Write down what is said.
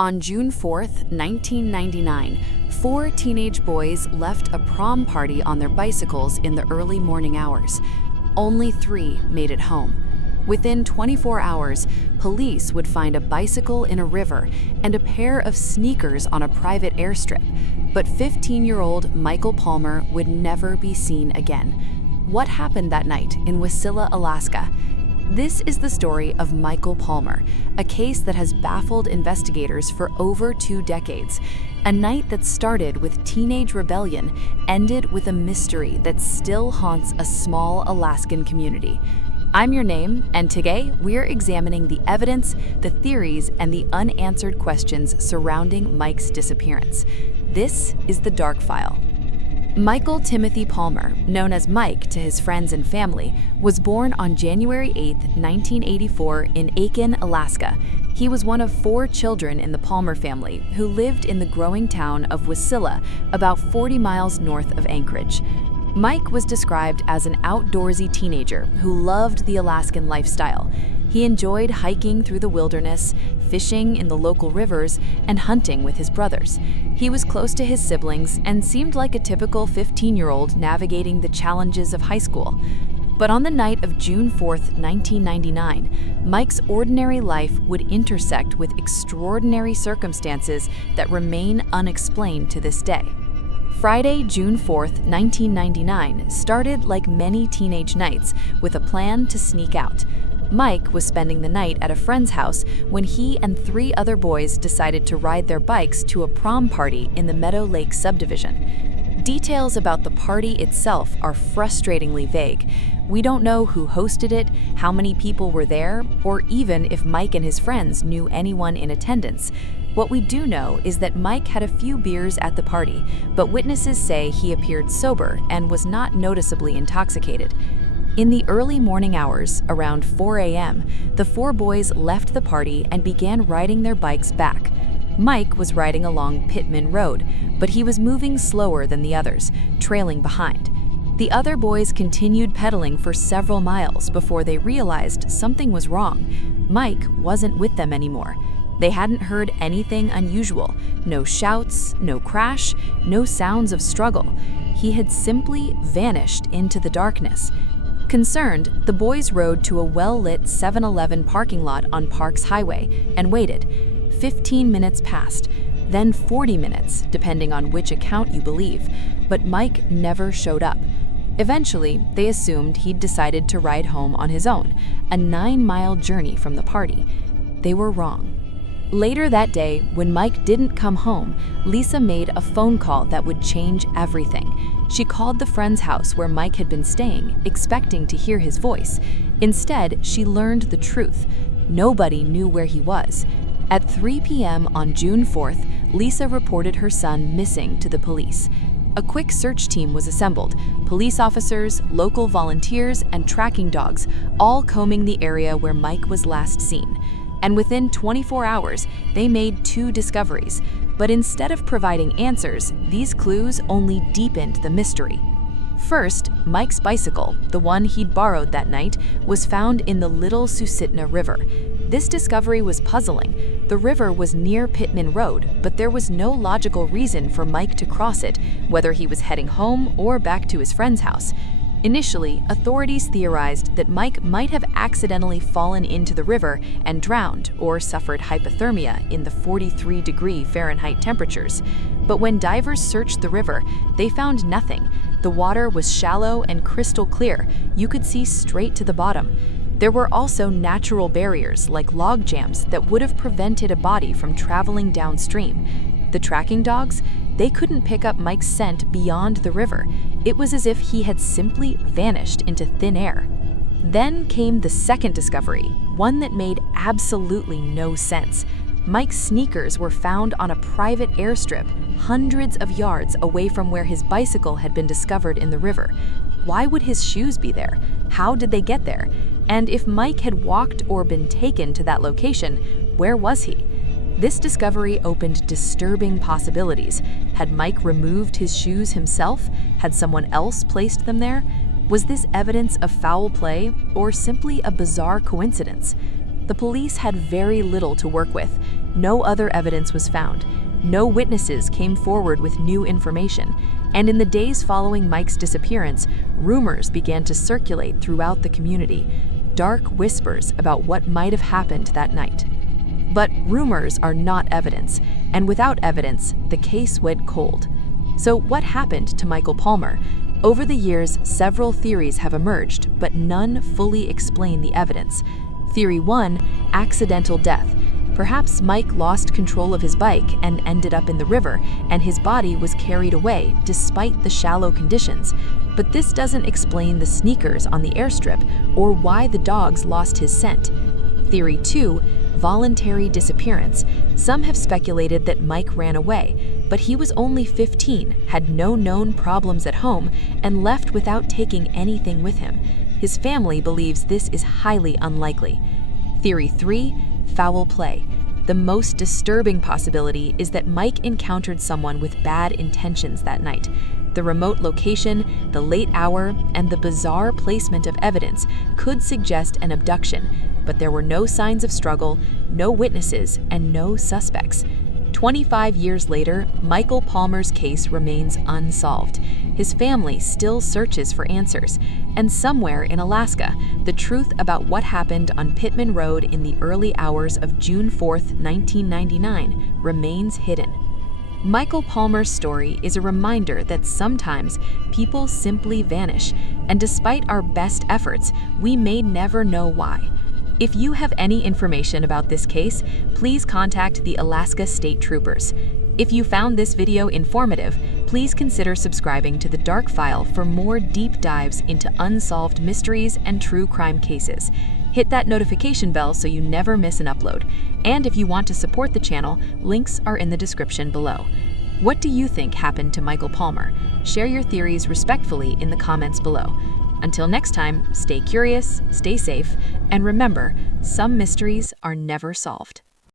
On June 4th, 1999, four teenage boys left a prom party on their bicycles in the early morning hours. Only three made it home. Within 24 hours, police would find a bicycle in a river and a pair of sneakers on a private airstrip. But 15-year-old Michael Palmer would never be seen again. What happened that night in Wasilla, Alaska? This is the story of Michael Palmer, a case that has baffled investigators for over 2 decades. A night that started with teenage rebellion ended with a mystery that still haunts a small Alaskan community. I'm Your Name, and today we're examining the evidence, the theories, and the unanswered questions surrounding Mike's disappearance. This is The Dark File. Michael Timothy Palmer, known as Mike to his friends and family, was born on January 8, 1984 in Aiken, Alaska. He was one of 4 children in the Palmer family who lived in the growing town of Wasilla, about 40 miles north of Anchorage. Mike was described as an outdoorsy teenager who loved the Alaskan lifestyle. He enjoyed hiking through the wilderness, fishing in the local rivers, and hunting with his brothers. He was close to his siblings and seemed like a typical 15-year-old navigating the challenges of high school. But on the night of June 4, 1999, Mike's ordinary life would intersect with extraordinary circumstances that remain unexplained to this day. Friday, June 4, 1999, started like many teenage nights with a plan to sneak out. Mike was spending the night at a friend's house when he and 3 other boys decided to ride their bikes to a prom party in the Meadow Lake subdivision. Details about the party itself are frustratingly vague. We don't know who hosted it, how many people were there, or even if Mike and his friends knew anyone in attendance. What we do know is that Mike had a few beers at the party, but witnesses say he appeared sober and was not noticeably intoxicated. In the early morning hours, around 4 a.m., the 4 boys left the party and began riding their bikes back. Mike was riding along Pittman Road, but he was moving slower than the others, trailing behind. The other boys continued pedaling for several miles before they realized something was wrong. Mike wasn't with them anymore. They hadn't heard anything unusual, no shouts, no crash, no sounds of struggle. He had simply vanished into the darkness. Concerned, the boys rode to a well-lit 7-Eleven parking lot on Parks Highway and waited. 15 minutes passed, then 40 minutes, depending on which account you believe, but Mike never showed up. Eventually, they assumed he'd decided to ride home on his own, a 9-mile journey from the party. They were wrong. Later that day, when Mike didn't come home, Lisa made a phone call that would change everything. She called the friend's house where Mike had been staying, expecting to hear his voice. Instead, she learned the truth. Nobody knew where he was. At 3 p.m. on June 4th, Lisa reported her son missing to the police. A quick search team was assembled, police officers, local volunteers, and tracking dogs, all combing the area where Mike was last seen. And within 24 hours, they made 2 discoveries. But instead of providing answers, these clues only deepened the mystery. First, Mike's bicycle, the one he'd borrowed that night, was found in the Little Susitna River. This discovery was puzzling. The river was near Pittman Road, but there was no logical reason for Mike to cross it, whether he was heading home or back to his friend's house. Initially, authorities theorized that Mike might have accidentally fallen into the river and drowned or suffered hypothermia in the 43-degree Fahrenheit temperatures. But when divers searched the river, they found nothing. The water was shallow and crystal clear. You could see straight to the bottom. There were also natural barriers like log jams that would have prevented a body from traveling downstream. The tracking dogs, they couldn't pick up Mike's scent beyond the river. It was as if he had simply vanished into thin air. Then came the second discovery, one that made absolutely no sense. Mike's sneakers were found on a private airstrip, hundreds of yards away from where his bicycle had been discovered in the river. Why would his shoes be there? How did they get there? And if Mike had walked or been taken to that location, where was he? This discovery opened disturbing possibilities. Had Mike removed his shoes himself? Had someone else placed them there? Was this evidence of foul play or simply a bizarre coincidence? The police had very little to work with. no other evidence was found. No witnesses came forward with new information, and in the days following Mike's disappearance, rumors began to circulate throughout the community, dark whispers about what might have happened that night. But rumors are not evidence, and without evidence, the case went cold. So what happened to Michael Palmer? Over the years, several theories have emerged, but none fully explain the evidence. Theory 1, accidental death. Perhaps Mike lost control of his bike and ended up in the river, and his body was carried away despite the shallow conditions. But this doesn't explain the sneakers on the airstrip or why the dogs lost his scent. Theory 2, voluntary disappearance. Some have speculated that Mike ran away, but he was only 15, had no known problems at home, and left without taking anything with him. His family believes this is highly unlikely. Theory 3, foul play. The most disturbing possibility is that Mike encountered someone with bad intentions that night. The remote location, the late hour, and the bizarre placement of evidence could suggest an abduction, but there were no signs of struggle, no witnesses, and no suspects. 25 years later, Michael Palmer's case remains unsolved. His family still searches for answers, and somewhere in Alaska, the truth about what happened on Pittman Road in the early hours of June 4, 1999, remains hidden. Michael Palmer's story is a reminder that sometimes people simply vanish, and despite our best efforts, we may never know why. If you have any information about this case, please contact the Alaska State Troopers. If you found this video informative, please consider subscribing to The Dark File for more deep dives into unsolved mysteries and true crime cases. Hit that notification bell so you never miss an upload. And if you want to support the channel, links are in the description below. What do you think happened to Michael Palmer? Share your theories respectfully in the comments below. Until next time, stay curious, stay safe, and remember, some mysteries are never solved.